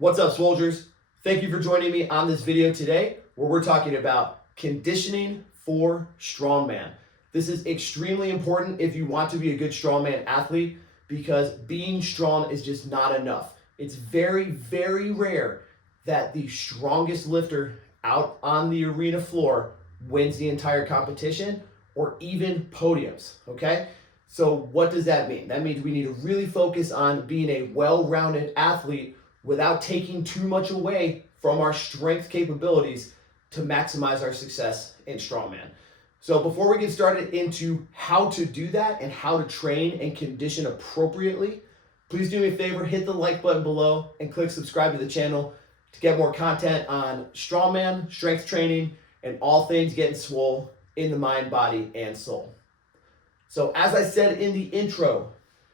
What's up, soldiers? Thank you for joining me on this video today where we're talking about conditioning for strongman. This is extremely important if you want to be a good strongman athlete because being strong is just not enough. It's very, very rare that the strongest lifter out on the arena floor wins the entire competition or even podiums, okay? So what does that mean? That means we need to really focus on being a well-rounded athlete without taking too much away from our strength capabilities to maximize our success in strongman. So before we get started into how to do that and how to train and condition appropriately, please do me a favor, hit the like button below and click subscribe to the channel to get more content on strongman, strength training, and all things getting swole in the mind, body, and soul. So as I said in the intro,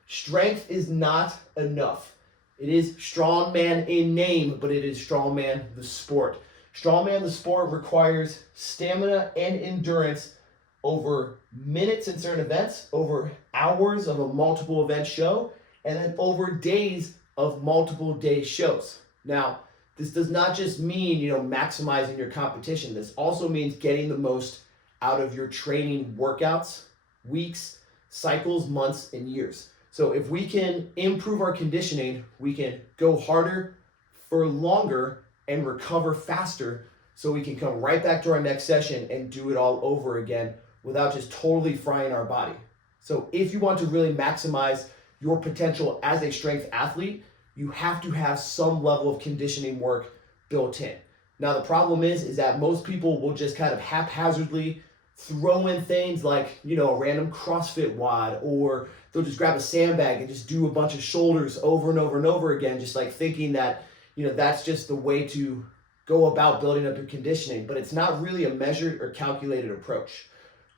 strength is not enough. It is strongman in name, but it is strongman the sport. Strongman the sport requires stamina and endurance over minutes in certain events, over hours of a multiple event show, and then over days of multiple day shows. Now, this does not just mean, maximizing your competition. This also means getting the most out of your training workouts, weeks, cycles, months, and years. So if we can improve our conditioning, we can go harder for longer and recover faster so we can come right back to our next session and do it all over again without just totally frying our body. So if you want to really maximize your potential as a strength athlete, you have to have some level of conditioning work built in. Now the problem is that most people will just kind of haphazardly throw in things like, a random CrossFit wad, or they'll just grab a sandbag and just do a bunch of shoulders over and over and over again, just like thinking that, that's just the way to go about building up your conditioning. But it's not really a measured or calculated approach.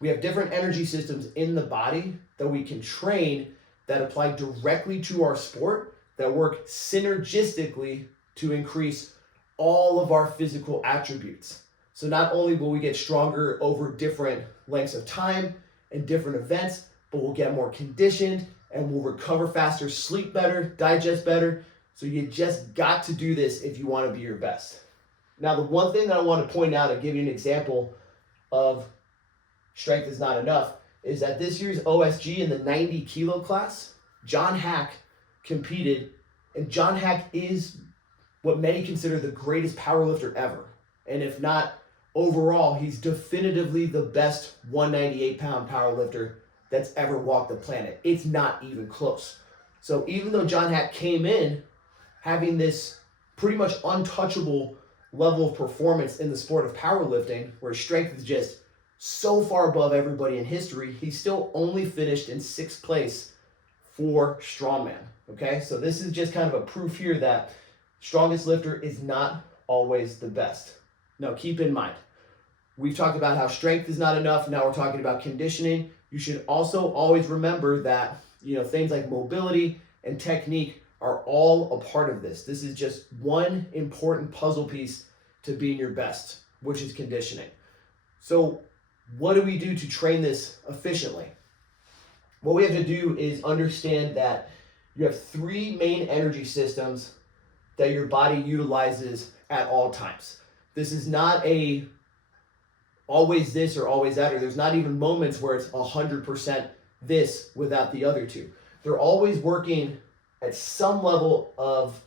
We have different energy systems in the body that we can train that apply directly to our sport that work synergistically to increase all of our physical attributes. So not only will we get stronger over different lengths of time and different events, but we'll get more conditioned and we'll recover faster, sleep better, digest better. So you just got to do this if you want to be your best. Now, the one thing that I want to point out and give you an example of strength is not enough is that this year's OSG in the 90 kilo class, John Hack competed, and John Hack is what many consider the greatest powerlifter ever. And if not, overall, he's definitively the best 198-pound powerlifter that's ever walked the planet. It's not even close. So even though John Hack came in having this pretty much untouchable level of performance in the sport of powerlifting, where strength is just so far above everybody in history, he still only finished in 6th place for strongman. Okay, so this is just kind of a proof here that strongest lifter is not always the best. Now, keep in mind, we've talked about how strength is not enough. Now we're talking about conditioning. You should also always remember that, things like mobility and technique are all a part of this. This is just one important puzzle piece to being your best, which is conditioning. So what do we do to train this efficiently? What we have to do is understand that you have 3 main energy systems that your body utilizes at all times. This is not a always this or always that, or there's not even moments where it's 100% this without the other 2. They're always working at some level of,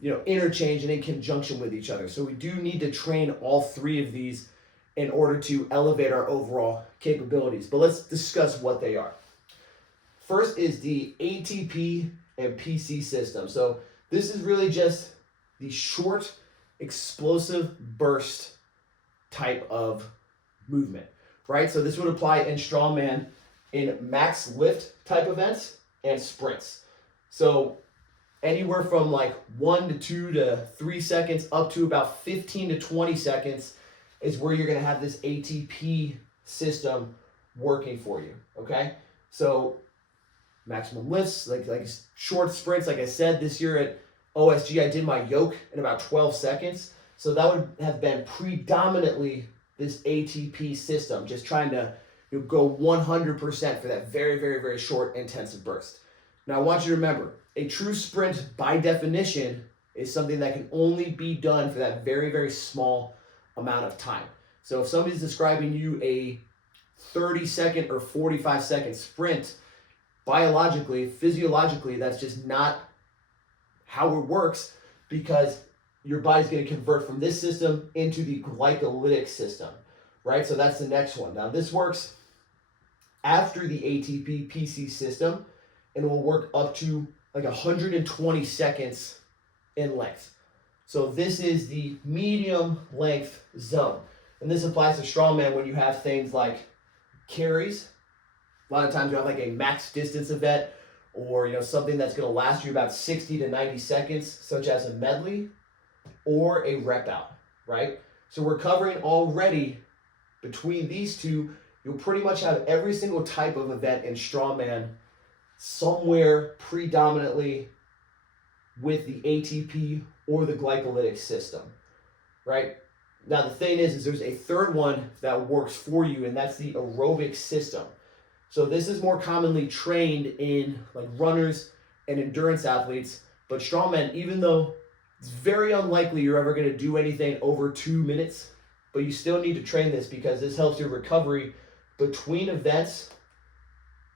interchange and in conjunction with each other. So we do need to train all 3 of these in order to elevate our overall capabilities. But let's discuss what they are. First is the ATP and PC system. So this is really just the short, explosive burst type of movement, right? So this would apply in strongman in max lift type events and sprints. So anywhere from like 1 to 2 to 3 seconds up to about 15 to 20 seconds is where you're going to have this ATP system working for you, okay? So maximum lifts, like short sprints, like I said, this year at OSG, I did my yoke in about 12 seconds. So that would have been predominantly this ATP system, just trying to go 100% for that very, very, very short, intensive burst. Now I want you to remember, a true sprint by definition is something that can only be done for that very, very small amount of time. So if somebody's describing you a 30-second or 45-second sprint, biologically, physiologically, that's just not how it works, because your body's going to convert from this system into the glycolytic system, right? So that's the next one. Now this works after the ATP PC system, and it will work up to like 120 seconds in length. So this is the medium length zone. And this applies to strongman when you have things like carries. A lot of times you have like a max distance event, or something that's going to last you about 60 to 90 seconds, such as a medley or a rep out, right? So we're covering already between these two, you'll pretty much have every single type of event in strongman somewhere predominantly with the ATP or the glycolytic system, right? Now the thing is there's a third one that works for you, and that's the aerobic system. So this is more commonly trained in like runners and endurance athletes, but strongmen, even though it's very unlikely you're ever going to do anything over 2 minutes, but you still need to train this because this helps your recovery between events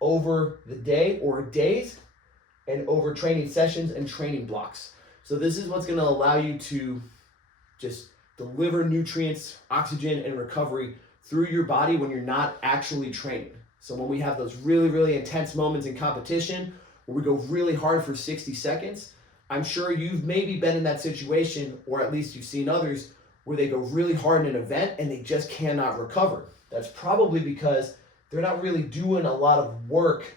over the day or days, and over training sessions and training blocks. So this is what's going to allow you to just deliver nutrients, oxygen, and recovery through your body when you're not actually training. So when we have those really, really intense moments in competition where we go really hard for 60 seconds, I'm sure you've maybe been in that situation, or at least you've seen others where they go really hard in an event and they just cannot recover. That's probably because they're not really doing a lot of work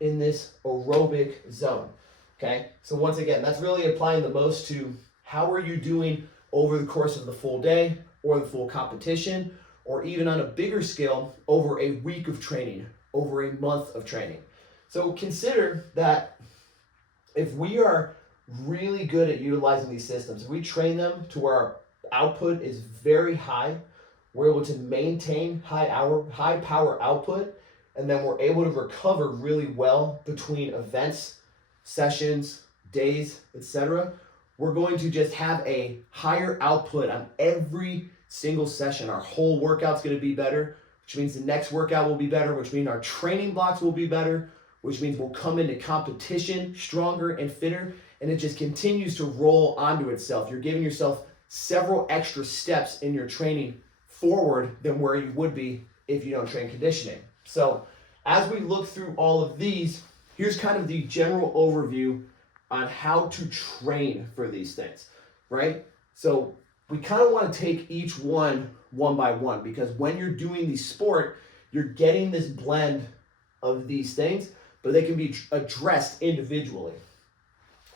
in this aerobic zone, okay? So once again, that's really applying the most to how are you doing over the course of the full day or the full competition, or even on a bigger scale over a week of training, over a month of training. So consider that if we are really good at utilizing these systems, if we train them to where our output is very high, we're able to maintain high power output, and then we're able to recover really well between events, sessions, days, etc. We're going to just have a higher output on every single session. Our whole workout's going to be better, which means the next workout will be better, which means our training blocks will be better, which means we'll come into competition stronger and fitter, and it just continues to roll onto itself. You're giving yourself several extra steps in your training forward than where you would be if you don't train conditioning. So as we look through all of these, here's kind of the general overview on how to train for these things, right? So we kind of want to take each one by one, because when you're doing the sport, you're getting this blend of these things, but they can be addressed individually.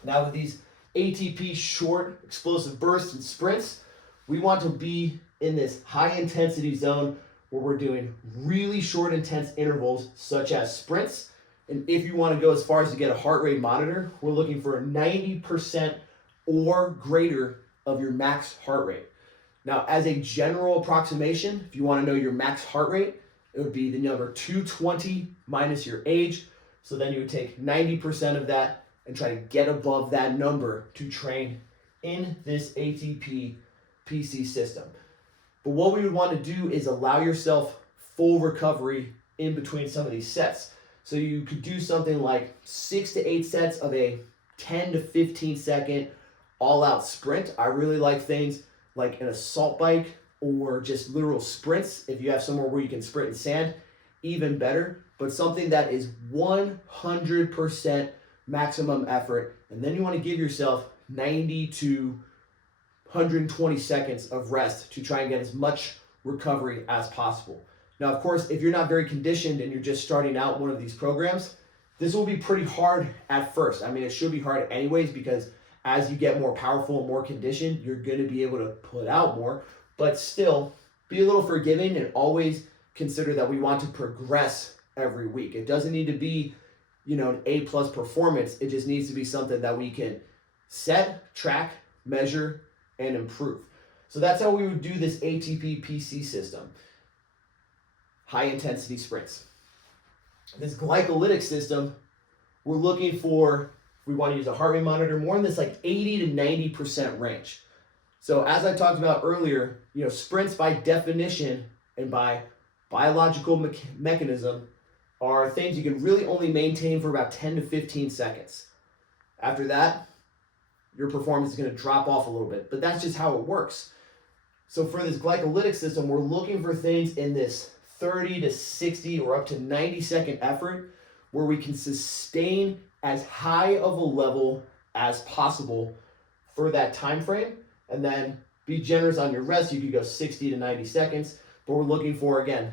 Now with these ATP short explosive bursts and sprints, we want to be in this high intensity zone where we're doing really short intense intervals such as sprints. And if you want to go as far as to get a heart rate monitor, we're looking for 90% or greater of your max heart rate. Now, as a general approximation, if you want to know your max heart rate, it would be the number 220 minus your age. So then you would take 90% of that and try to get above that number to train in this ATP PC system. But what we would want to do is allow yourself full recovery in between some of these sets. So you could do something like 6 to 8 sets of a 10 to 15 second all-out sprint. I really like things like an assault bike or just literal sprints. If you have somewhere where you can sprint in sand, even better. But something that is 100% maximum effort. And then you want to give yourself 90 to 120 seconds of rest to try and get as much recovery as possible. Now, of course, if you're not very conditioned and you're just starting out one of these programs, this will be pretty hard at first. I mean, it should be hard anyways, because as you get more powerful and more conditioned, you're going to be able to put out more. But still, be a little forgiving and always consider that we want to progress every week. It doesn't need to be, an A+ performance. It just needs to be something that we can set, track, measure, and improve. So that's how we would do this ATP PC system. High intensity sprints. This glycolytic system, we're looking for we want to use a heart rate monitor, more in this like 80 to 90% range. So as I talked about earlier, sprints by definition and by biological mechanism are things you can really only maintain for about 10 to 15 seconds. After that, your performance is going to drop off a little bit, but that's just how it works. So for this glycolytic system, we're looking for things in this 30 to 60 or up to 90-second effort where we can sustain as high of a level as possible for that time frame, and then be generous on your rest. You could go 60 to 90 seconds, but we're looking for, again,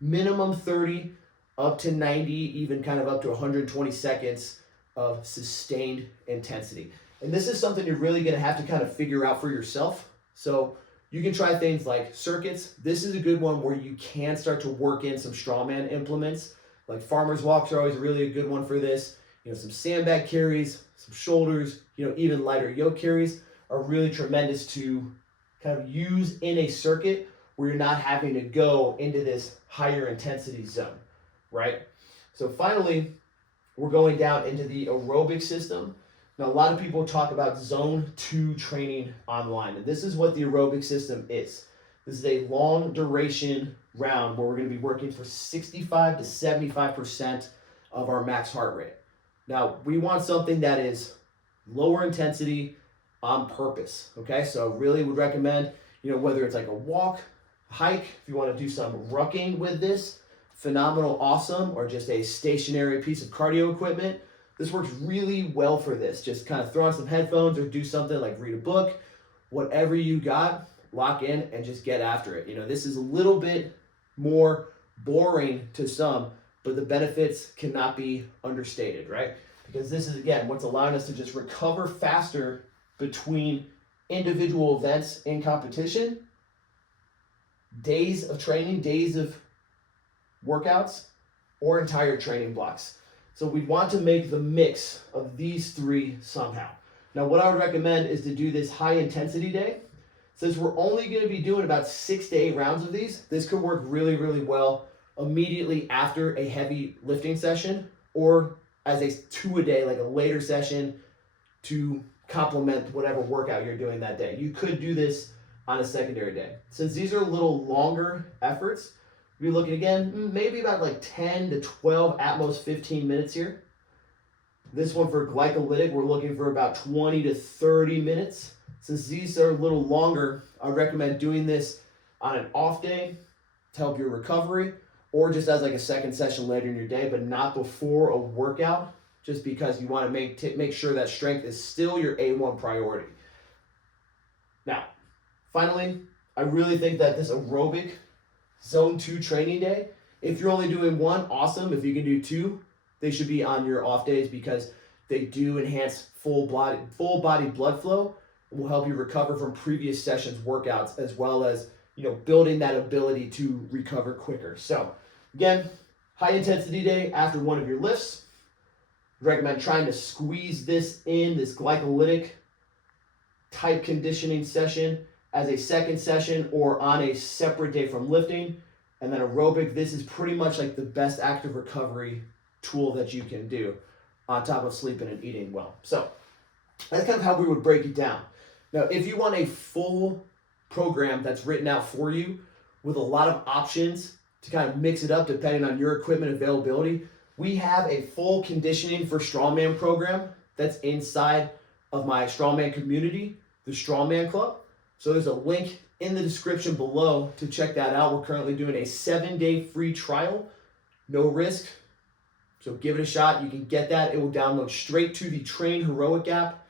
minimum 30 up to 90, even kind of up to 120 seconds of sustained intensity. And this is something you're really gonna have to kind of figure out for yourself. So you can try things like circuits. This is a good one where you can start to work in some strongman implements. Like farmer's walks are always really a good one for this. Some sandbag carries, some shoulders, even lighter yoke carries are really tremendous to kind of use in a circuit where you're not having to go into this higher intensity zone, right? So finally, we're going down into the aerobic system. Now, a lot of people talk about zone 2 training online, and this is what the aerobic system is. This is a long duration round where we're going to be working for 65 to 75% of our max heart rate. Now, we want something that is lower intensity on purpose, okay? So really would recommend, whether it's like a walk, hike, if you want to do some rucking with this, phenomenal, awesome, or just a stationary piece of cardio equipment. This works really well for this. Just kind of throw on some headphones or do something like read a book, whatever you got, lock in and just get after it. This is a little bit more boring to some, but the benefits cannot be understated, right? Because this is, again, what's allowing us to just recover faster between individual events in competition, days of training, days of workouts, or entire training blocks. So we'd want to make the mix of these three somehow. Now, what I would recommend is to do this high intensity day. Since we're only going to be doing about 6 to 8 rounds of these, this could work really, really well immediately after a heavy lifting session, or as a 2 a day, like a later session to complement whatever workout you're doing that day. You could do this on a secondary day. Since these are a little longer efforts, we're looking again, maybe about like 10 to 12, at most 15 minutes here. This one for glycolytic, we're looking for about 20 to 30 minutes. Since these are a little longer, I recommend doing this on an off day to help your recovery, or just as like a second session later in your day, but not before a workout, just because you want to make sure that strength is still your A1 priority. Now, finally, I really think that this aerobic zone 2 training day, if you're only doing one, awesome. If you can do 2, they should be on your off days, because they do enhance full body blood flow and will help you recover from previous sessions workouts, as well as building that ability to recover quicker. So again, high intensity day after one of your lifts. Recommend trying to squeeze this glycolytic type conditioning session as a second session or on a separate day from lifting. And then aerobic, this is pretty much like the best active recovery tool that you can do on top of sleeping and eating well. So that's kind of how we would break it down. Now, if you want a full program that's written out for you with a lot of options to kind of mix it up depending on your equipment availability, we have a full conditioning for strongman program that's inside of my strongman community, the Strongman Club. So there's a link in the description below to check that out. We're currently doing a 7-day free trial, no risk. So give it a shot. You can get that. It will download straight to the Train Heroic app.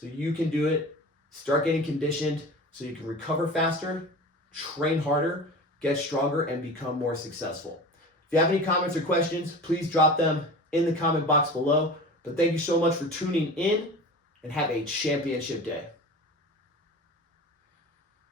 So you can do it, start getting conditioned so you can recover faster, train harder, get stronger, and become more successful. If you have any comments or questions, please drop them in the comment box below. But thank you so much for tuning in, and have a championship day.